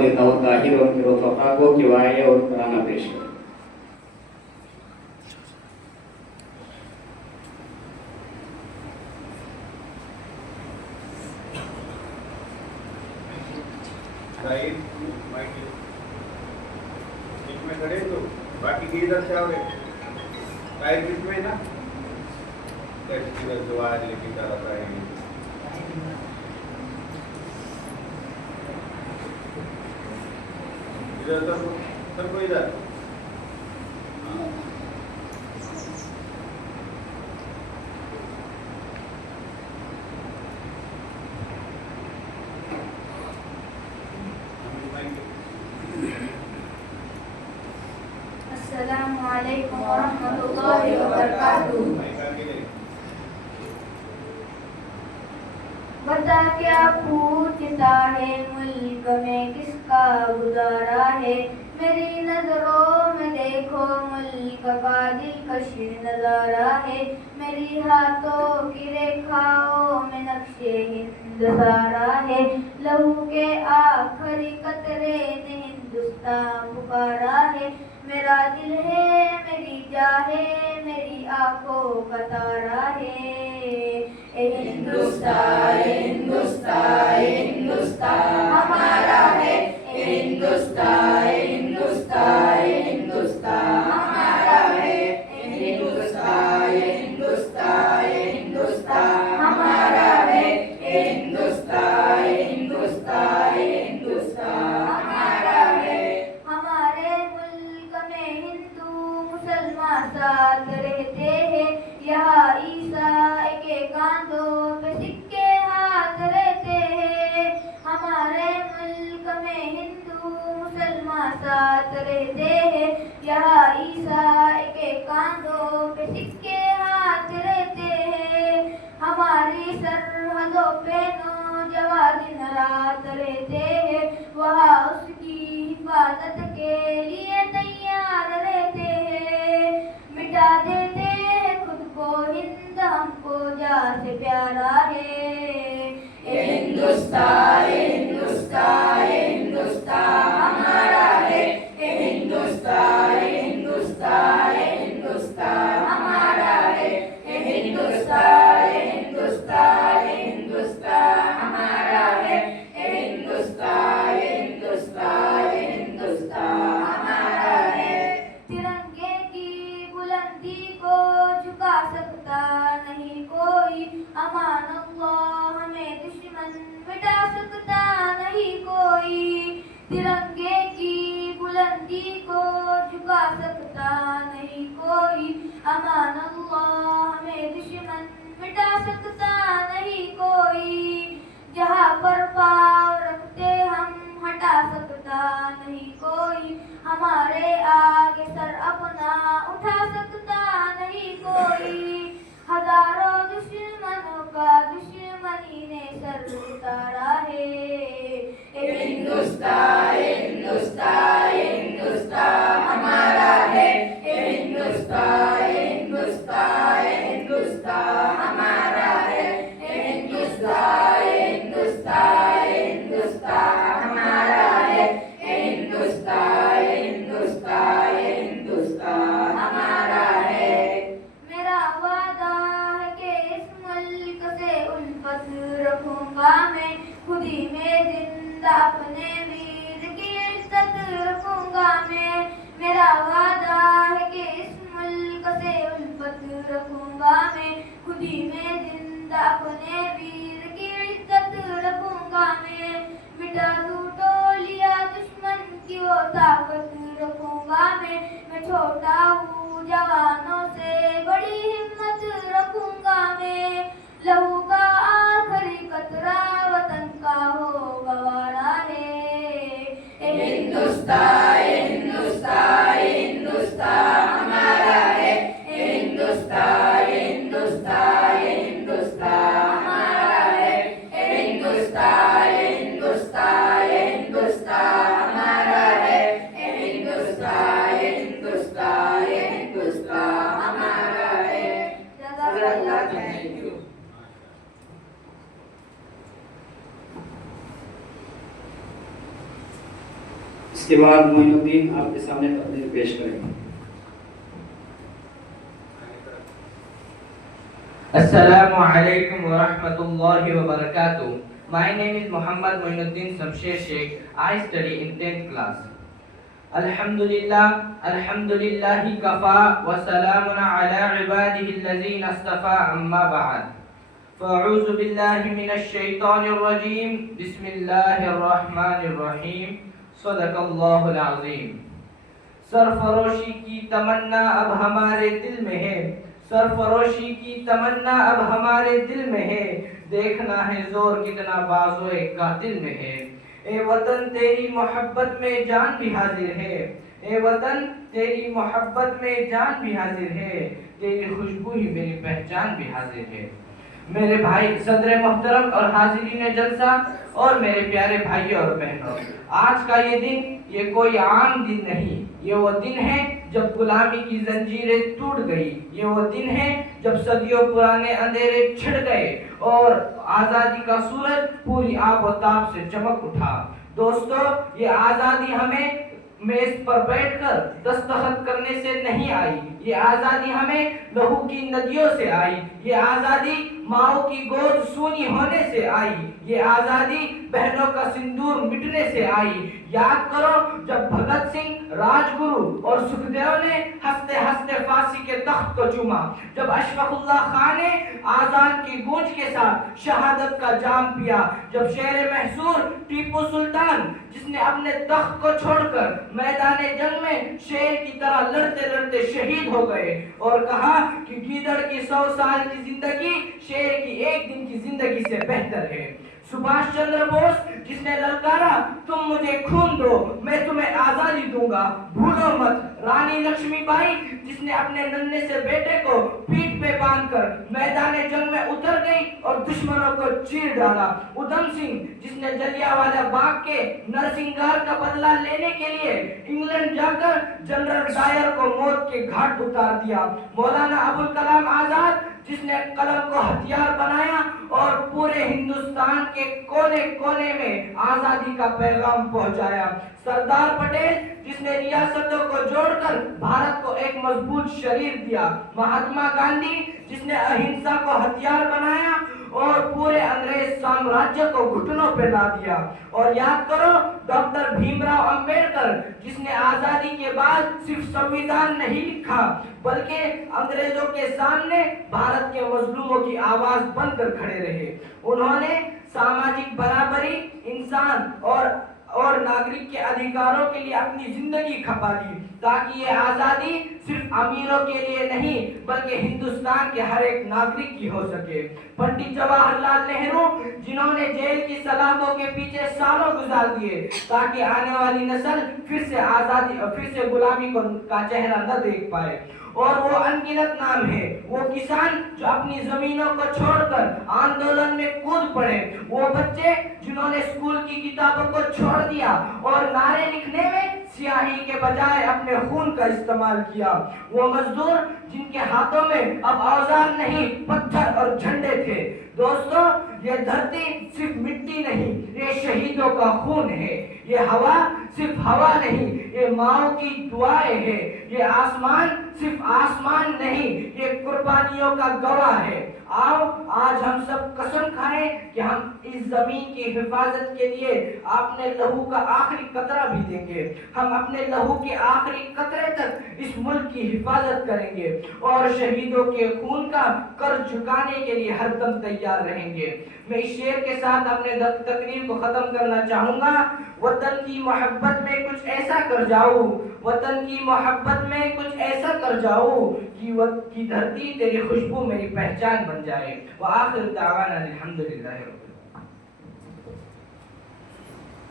देता हूँ ताहिर और फिर रफ़ा को कि वाये और तराना पेश करें। खड़े तो बाकी की इधर से आओगे टाइम बीच में ना टेस्ट इधर जो आज लेके जा रहा है इधर सबको इधर अस्सलामु अलैकुम वरहमतुल्लाहि वबरकातुहू। बता क्या पूछता है मुल्क में किसका गुजारा है, मेरी नजरों में देखो मुल्क का दिलकश नजारा है, मेरी हाथों की रेखाओं में नक्शे हिंद सारा है, लहू के आखिरी कतरे ने हिंदुस्तान पुकारा है, मेरा दिल है मेरी जान है मेरी आंखों का तारा है। हिंदुस्तान हिंदुस्तान हिंदुस्तान हमारा है, हिंदुस्तान हिंदुस्तान हिंदुस्तान हमारा है, हिंदुस्तान हिंदुस्तान हिंदुस्तान हमारा है, हिंदुस्तान हिंदुस्तान हिंदुस्तान हमारा है। हमारे मुल्क में हिंदू मुसलमान साथ रहते हैं, यहाँ ईसाई के कांधों पे सिक्के हाथ रहते हैं, हमारे मुल्क में हिंदू मुसलमान साथ रहते हैं, यहाँ ईसाई के कांधों पे सिक्के हाथ रहते हैं, हमारी सरहदों पे नौजवान दिन रात रहते हैं, वहाँ उसकी हिफाजत के लिए तैयार रहते हैं, मिटा देते हैं खुद को हिंद हमको जान से प्यारा है। हिंदुस्तान हिंदुस्तान हिंदुस्तान हमारा है, हिंदुस्तान हिंदुस्तान हिंदुस्तान हमारा है, हिंदुस्तान हिंदुस्तान हिंदुस्तान हमारा है, हिंदुस्तान हिंदुस्तान हिंदुस्तान हमारा है। तिरंगे की बुलंदी को झुका सकता नहीं कोई, अमान अल्लाह हमें दुश्मन मिटा सकता नहीं कोई, तिरंगे की बुलंदी को झुका सकता नहीं कोई, अमान अल्लाह हमें दुश्मन मिटा सकता नहीं कोई, जहाँ पर पाँव रखते हम हटा सकता नहीं कोई, हमारे आगे सर अपना उठा सकता नहीं कोई, हजारों दुश्मनों का दुश्मनी ने सर उतारा है। हिंदुस्तान हिंदुस्तान हिंदुस्तान हमारा है, हिंदुस्तान हिंदुस्तान हिंदुस्तान हमारा है, हिंदुस्तान हिंदुस्तान हिंदुस्तान हमारा है, हिंदुस्तान हिंदुस्तान हिंदुस्तान हमारा है। मेरा वादा है कि इस मुल्क से उल्फत रखूंगा मैं, खुदी में जिंदा अपने वीर की इज्जत रखूंगा मैं, मेरा वादा है कि इस मुल्क से उल्फत रखूंगा मैं, खुदी में जिंदा अपने वीर की इज्जत रखूंगा मैं, मिटा दूं टोलियां दुश्मन की वो ताकत रखूंगा मैं छोटा हूँ जवानों से बड़ी हिम्मत रखूंगा मैं, लहू का आखिरी कतरा वतन का हो गवारा है। हिंदुस्तान हिंदुस्तान हिंदुस्तान हमारा है, हिंदुस्तान हिंदुस्तान हिंदुस्तान हमारा है, हिंदुस्तान हिंदुस्तान हिंदुस्तान हमारा है, हिंदुस्तान हिंदुस्तान हिंदुस्तान हमारा है। Thank you. इसके बाद मोइनुद्दीन आपके सामने तकरीर पेश करेंगे। Assalamu alaikum wa rahmatullahi wa barakatuh. My name is Muhammad Moinuddin Samsher Sheikh. I study in 10th class. Alhamdulillahi kafa wa salamun ala ibadihi allazina astafa amma ba'd. Fa'uzu billahi minash shaitanir rajim. Bismillahir rahmanir rahim. Sadaqallahul azim. सरफरोशी की तमन्ना अब हमारे दिल में है, सरफरोशी की तमन्ना अब हमारे दिल में है, देखना है जोर कितना बाज़ोए कातिल में है। ए वतन तेरी मोहब्बत में जान भी हाजिर है, ए वतन तेरी मोहब्बत में जान भी हाजिर है, तेरी खुशबू ही मेरी पहचान भी हाजिर है। मेरे भाई सदर मोहतरम और हाजिरीन जलसा और मेरे प्यारे भाइयों और बहनों, आज का ये दिन ये कोई आम दिन नहीं, ये वो दिन है जब गुलामी की जंजीरें टूट गई, ये वो दिन है जब सदियों पुराने अंधेरे छिड़ गए और आज़ादी का सूरज पूरी आब और ताब से चमक उठा। दोस्तों, ये आज़ादी हमें मेज पर बैठकर दस्तखत करने से नहीं आई, ये आज़ादी हमें लहू की नदियों से आई, ये आज़ादी माओ की गोद सूनी होने से आई, ये आज़ादी बहनों का सिंदूर मिटने से आई। याद करो जब भगत सिंह, राजगुरु और सुखदेव ने हंसते हंसते फांसी के तख्त को चूमा, जब अशफाकुल्लाह खान ने आजान की गूंज के साथ शहादत का जाम पिया, जब शेर महसूर टीपू सुल्तान जिसने अपने तख्त को छोड़कर मैदान जंग में शेर की तरह लड़ते लड़ते शहीद हो गए और कहा कि गीदड़ की 100 साल की जिंदगी शेर की एक दिन की जिंदगी से बेहतर है। सुभाष चंद्र बोस जिसने ललकारा तुम मुझे खून दो मैं तुम्हें आजादी दूंगा, भूलो मत। रानी लक्ष्मीबाई जिसने अपने नन्हे से बेटे को पीठ पे बांधकर मैदान जंग में उतर गई और दुश्मनों को चीर डाला। उधम सिंह जिसने जलियांवाला बाग के नरसिंहार का बदला लेने के लिए इंग्लैंड जाकर जनरल डायर को मौत के घाट उतार दिया। मौलाना अबुल कलाम आजाद जिसने कलम को हथियार बनाया और पूरे हिंदुस्तान के कोने कोने में आजादी का पैगाम पहुंचाया। सरदार पटेल जिसने रियासतों को जोड़कर भारत को एक मजबूत शरीर दिया। महात्मा गांधी जिसने अहिंसा को हथियार बनाया और पूरे अंग्रेज साम्राज्य को घुटनों पे ला दिया। और याद करो डॉक्टर भीमराव अंबेडकर जिसने आजादी के बाद सिर्फ संविधान नहीं लिखा बल्कि अंग्रेजों के सामने भारत के मजलूमों की आवाज बनकर खड़े रहे। उन्होंने सामाजिक बराबरी, इंसान और नागरिक के अधिकारों के लिए अपनी जिंदगी खपा दी ताकि ये आजादी सिर्फ अमीरों के लिए नहीं बल्कि हिंदुस्तान के हर एक नागरिक की हो सके। पंडित जवाहरलाल नेहरू जिन्होंने जेल की सलाखों के पीछे सालों गुजार दिए ताकि आने वाली नस्ल फिर से गुलामी का चेहरा न देख पाए। और वो अनगिनत नाम है वो किसान जो अपनी जमीनों को छोड़कर आंदोलन में कूद पड़े, वो बच्चे जिन्होंने स्कूल की किताबों को छोड़ दिया और नारे लिखने में स्याही के बजाय अपने खून का इस्तेमाल किया, वो मजदूर जिनके हाथों में अब औजार नहीं पत्थर और झंडे थे। दोस्तों, ये धरती सिर्फ मिट्टी नहीं, ये शहीदों का खून है। ये हवा सिर्फ हवा नहीं, ये माओ की दुआएं हैं। ये आसमान सिर्फ आसमान नहीं, ये कुर्बानियों का गवाह है। आओ आज हम सब कसम खाएं कि हम इस जमीन की हिफाजत के लिए अपने लहू का आखिरी कतरा भी देंगे। हम अपने लहू के आखिरी कतरे तक इस मुल्क की हिफाजत करेंगे और शहीदों के खून का कर्ज चुकाने के लिए हरदम तैयार रहेंगे। मैं इस शेर के साथ अपने तकरीर को खत्म करना चाहूंगा। वतन की मोहब्बत में कुछ ऐसा कर जाऊं, वतन की मोहब्बत में कुछ ऐसा कर जाऊं कि धरती तेरी खुशबू मेरी पहचान बन जाए। व आखिर दावाना अल्हम्दुलिल्लाह।